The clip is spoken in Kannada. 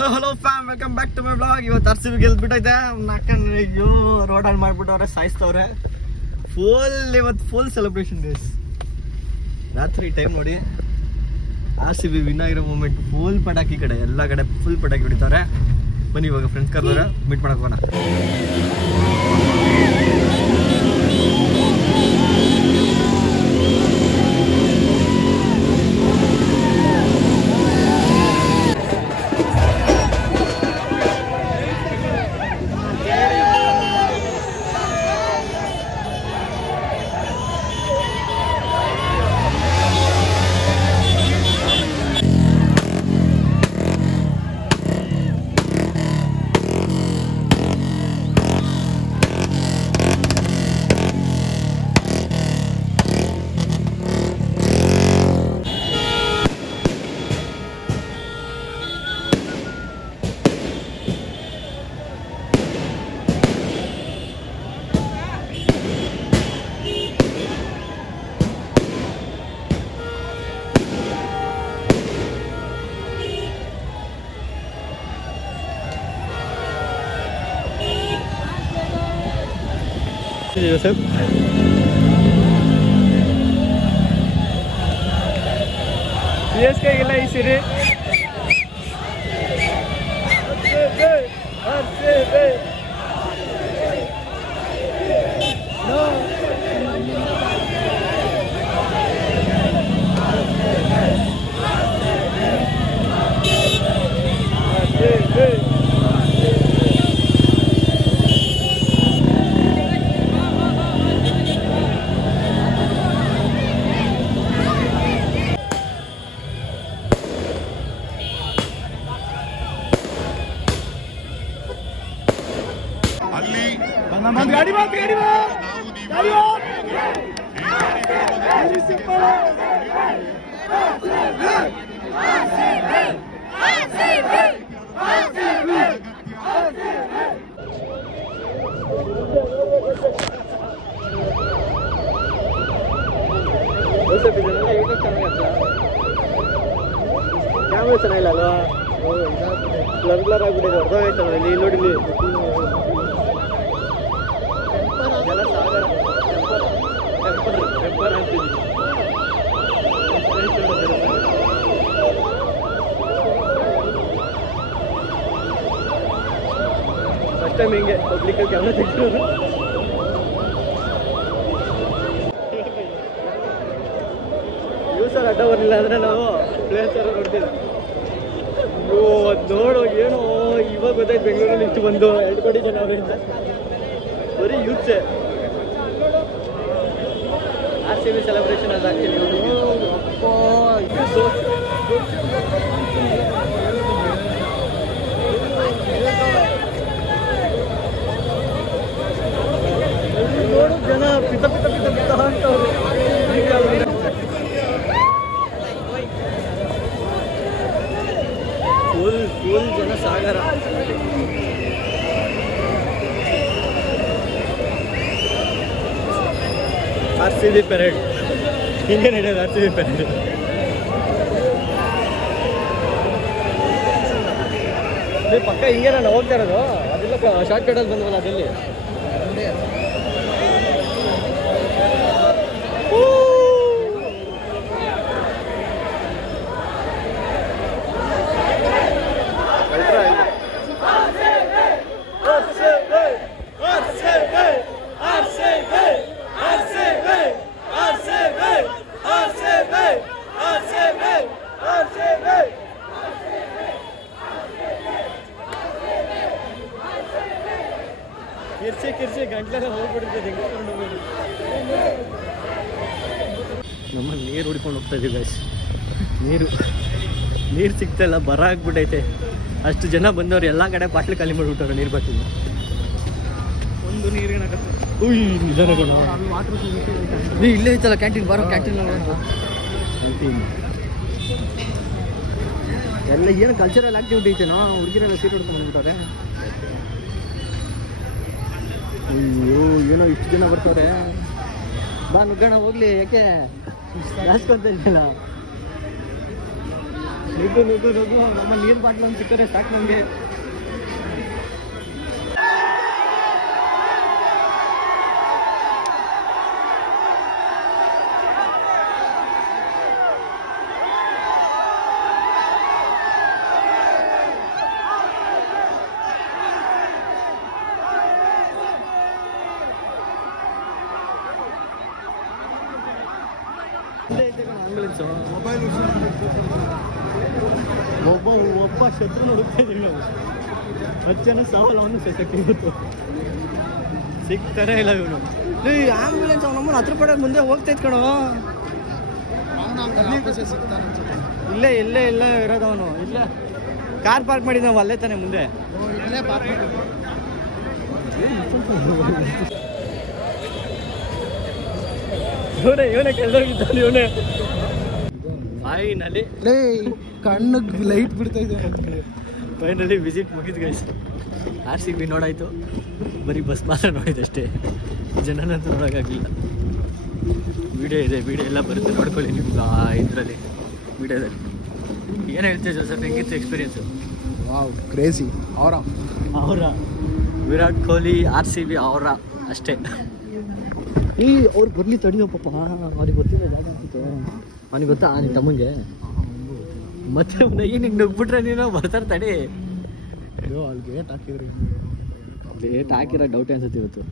Hello fam, welcome back to my blog. ಇವತ್ತು RCB ಗೆಲ್ಬಿಟ್ಟೈತೆ. ಅಯ್ಯೋ ರೋಡಲ್ಲಿ ಮಾಡ್ಬಿಟ್ಟವ್ರೆ, ಸಾಯಿಸ್ತವ್ರೆ. ಇವತ್ತು ಫುಲ್ ಸೆಲೆಬ್ರೇಷನ್ ಡೇಸ್. ರಾತ್ರಿ ಟೈಮ್ ನೋಡಿ, RCB ವಿನ್ ಆಗಿರೋ ಮೂಮೆಂಟ್ ಫುಲ್ ಪಟಾಕಿ ಕಡೆ, ಎಲ್ಲ ಕಡೆ ಫುಲ್ ಪಟಾಕಿ ಹೊಡಿತಾರೆ. ಬನ್ನಿ ಇವಾಗ ಫ್ರೆಂಡ್ಸ್ ಕರ್ದವ್ರೆ, ಮೀಟ್ ಮಾಡಕ್ ಹೋಗೋಣ. Joseph. CSK ಇಲ್ಲ ಈ ಸರಿ. गाड़ी बात ಕ್ಯಾಮ್ರಾ ಚೆನ್ನಾಗಿಲ್ಲ ಅಲ್ವಾ? ಬ್ಲರ್ ಆಗ್ಬಿಟ್ಟಿದೆ, ಹೊರದಾಗೈತಲ್ಲ ಇಲ್ಲಿ ನೋಡಿ. ಫಸ್ಟ್ ಟೈಮ್ ಹಿಂಗೆ ಪಬ್ಲಿಕ್ ಕ್ಯಾಮ್ರಾ ತೆಗ್ದಿರೋದು. ನ್ಯೂಸರ್ ಅಡ್ಡ ಬರಲಿಲ್ಲ ಅಂದರೆ ನಾವು ಪ್ಲೇಸರ್ ನೋಡ್ತೀವಿ. ನೋಡು ಏನೋ ಇವಾಗ ಗೊತ್ತಾಯ್ತು, ಬೆಂಗಳೂರಲ್ಲಿ ಇಷ್ಟು ಬಂದು 2 ಕೋಟಿ ಜನ ಅವರಿಂದ ಬರೀ ಯೂತ್ಸೇ. RCB ಸೆಲೆಬ್ರೇಷನ್ ಅದು ಆಗ್ತಿದೆ. ನೋಡು ಜನ ಪಿತ ಪಿತ ಪಿತ ಪಿತ ಅಂತವ್ರು. ಫುಲ್ ಜನ ಸಾಗರ. RCB ಪೆರೇಡ್ ಹಿಂಗೆ ನಡೆಯೋದು. RCB ಪೆರೇಡ್ ಪಕ್ಕ ಹಿಂಗೆ ನಾನು ಹೋಗ್ತಾ ಇರೋದು. ಅದೆಲ್ಲ ಶಾರ್ಟ್ ಕಟಲ್ಲಿ ಬಂದವಲ್ಲ, ಅದಲ್ಲಿ ಕಿರ್ಚಿ ಗಂಟ್ಲೆಲ್ಲ ಹೋಗ್ಬಿಡ್ತದೆ. ನಮ್ಮ ನೀರು ಹುಡ್ಕೊಂಡು ಹೋಗ್ತಾ ಇದೀವಿ ಗೈಸ್. ನೀರು ಸಿಗ್ತಾಯಿಲ್ಲ, ಬರ ಆಗ್ಬಿಟ್ಟೈತೆ. ಅಷ್ಟು ಜನ ಬಂದವ್ರು, ಎಲ್ಲ ಕಡೆ ಬಾಟ್ಲಿ ಖಾಲಿ ಮಾಡಿಬಿಟ್ಟವ್ರೆ ನೀರು ಬಾಟ್ಲಿ. ಒಂದು ನೀರಿನ ನಿಧಾನ ನೀ ಇಲ್ಲೇ ಐತಲ್ಲ ಕ್ಯಾಂಟೀನ್, ಬಾರೋ ಕ್ಯಾಂಟೀನ್. ಎಲ್ಲ ಏನು ಕಲ್ಚರಲ್ ಆಕ್ಟಿವಿಟಿ ಐತೆನೋ, ಹುಡುಗಿರೆಲ್ಲ ಸೀಟ್ ಹೊಡ್ಕೊಂಡು ಬಂದ್ಬಿಟ್ಟವ್ರೆ. ಅಯ್ಯೋ ಏನೋ ಇಷ್ಟು ಜನ ಬರ್ತಾರೆ. ಬಾ ನುಗ್ಗೋಣ ಹೋಗ್ಲಿ. ಯಾಕೆ ಜಾಸ್ತಿ ಅಂತ ಇದ್ದಿಲ್ಲ. ನುಗ್ಗು ನಮ್ಮ ನೀರು ಬಾಟ್ಲು ಒಂದು ಸಿಕ್ಕರೆ ಸಾಕು ನಮಗೆ. ಆಂಬುಲೆನ್ಸು ಒಬ್ಬ ಶತ್ರು ಹುಡುಕ್ತಾ ಇದೀವಿ ನಾವು. 10 ಜನ ಸಾವಲ್ಲ ಅವನು ಸೆಸಕ್ಕಿತ್ತು, ಸಿಗ್ತಾನೆ ಇಲ್ಲ ಇವನು. ಆಂಬುಲೆನ್ಸ್ ನಮ್ಮನ್ನು ಹತ್ರ ಪಡ ಮುಂದೆ ಹೋಗ್ತಾ ಇದ್ಕಣೋ. ಇಲ್ಲೇ ಇರೋದು ಅವನು. ಇಲ್ಲೇ ಕಾರ್ ಪಾರ್ಕ್ ಮಾಡಿದ್ ನಾವು ಅಲ್ಲೇ ತಾನೆ ಮುಂದೆ. ಇವನೇ ಕೆಲ್ಸೋಗಿದ್ದಾನೆ ಇವನೇ. ಫೈನಲಿ ಕಣ್ಣಿಗೆ ಲೈಟ್ ಬಿಡ್ತಾ ಇದೆ. ಫೈನಲಿ ವಿಸಿಟ್ ಮುಗಿದ್ ಗೈಸ್. RCB ನೋಡಾಯ್ತು, ಬರೀ ಬಸ್ ಮಾತ್ರ ನೋಡಿದೆ ಅಷ್ಟೇ, ಜನನಂತ ನೋಡೋಕ್ಕಾಗಲಿಲ್ಲ. ವಿಡಿಯೋ ಇದೆ, ವಿಡಿಯೋ ಎಲ್ಲ ಬರುತ್ತೆ, ನೋಡ್ಕೊಳ್ಳಿ ನಿಮ್ಗೆ ಇದರಲ್ಲಿ ವಿಡಿಯೋದಲ್ಲಿ. ಏನು ಹೇಳ್ತೀವಿ ಜೋಸೆಫ್, ಹೆಂಗಿತ್ತು ಎಕ್ಸ್ಪೀರಿಯನ್ಸು? Wow, crazy. ಅವರ ವಿರಾಟ್ ಕೊಹ್ಲಿ RCB ಅವರ ಅಷ್ಟೇ. ಅವ್ರು ಬರಲಿ ತಡಿಯೋ ಪಾಪ, ಅವ್ರಿಗೆ ಗೊತ್ತಿಲ್ಲ ಜಾಗ ಅಂತಿತ್ತು. ಅವನಿಗೆ ಗೊತ್ತಾ ನಿನ್ನ ತಮ್ಮಂಗೆ? ಮತ್ತೆ ಈಗ ನಿಂಗೆ ನುಗ್ಬಿಟ್ರೆ ನೀನು ಬರ್ತಾರೆ ತಡಿ. ಅಲ್ಲಿ ಗೇಟ್ ಹಾಕಿದ್ರಿ, ಲೇಟ್ ಹಾಕಿರೋ ಡೌಟ್ ಅನ್ಸುತ್ತೆ ಇವತ್ತು.